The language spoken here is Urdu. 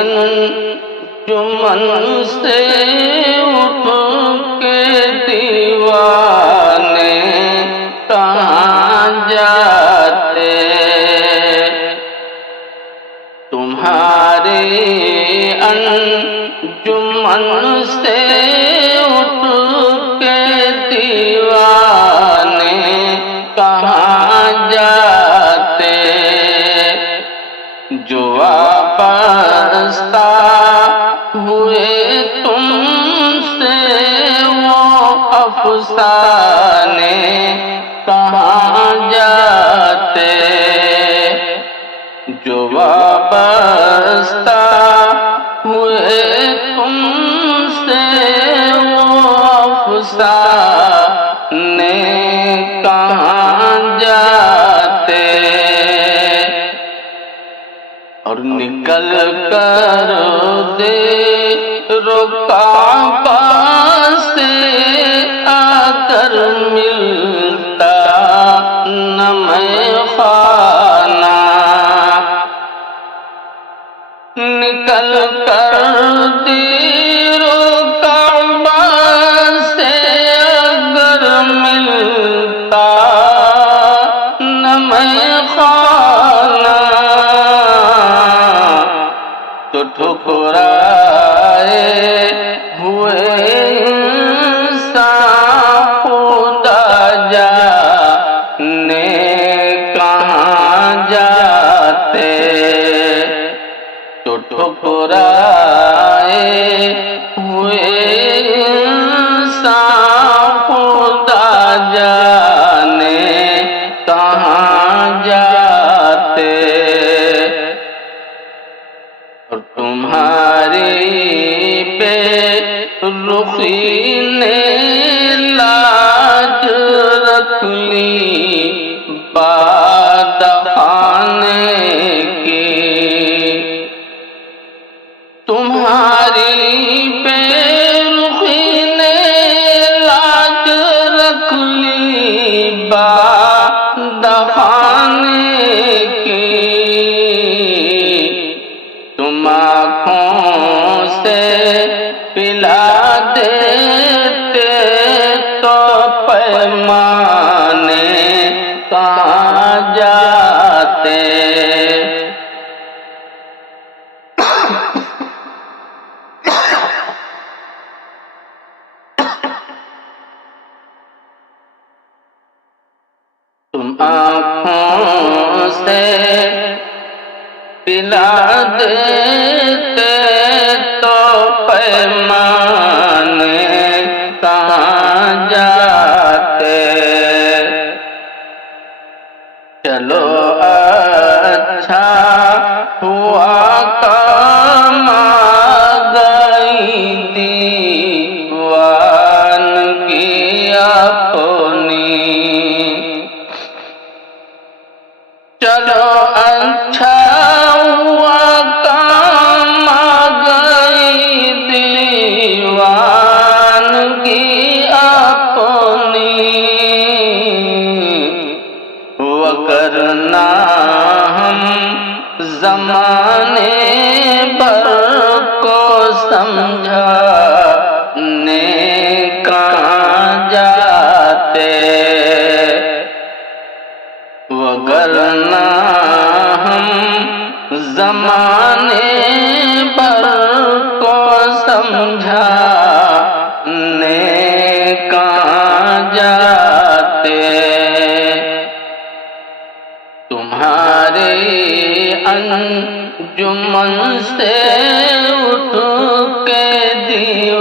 انجمن سے اٹھ کے دیوانے کہاں جاتے، تمہاری انجمن سے اٹھ کے دیوانے کہاں جاتے، جو وابستہ ہوئے تم سے وہ افسانے کہاں جاتے، جو وابستہ ہوئے تم سے وہ افسانے کہاں جاتے، اور نکل کر دے کعبہ سے آ کر ملتا نہ میں خانہ، نکل کر دیر کعبہ سے اگر ملتا نہ میں خانہ، تو ٹھکرائے ہوئے انسان خدا جانے کہاں جاتے، تو ٹھکرائے ہوئے انسان خدا جانے کہاں جاتے، اور تمہاری بے رخی نے لاج رکھ لی باد خانے کی، تمہاری بے رخی نے لاج رکھ لی باد خانے کی، تم آنکھوں سے پلا دیتے تو پیمانے کہاں جاتے، تم آنکھوں سے پلا دیتے تو پیمانے کہاں جاتے، چلو اچھا ہوا کام آ گئی دیوانگی اپنی، چلو اچھا ہوا کام آ گئی دیوانگی اپنی، وگرنہ ہم زمانے بھر کو سمجھانے کہاں جاتے، وگرنہ ہم زمانے بھر کو سمجھانے کہاں جاتے، تمہاری انجمن سے اٹھ کے دیوانے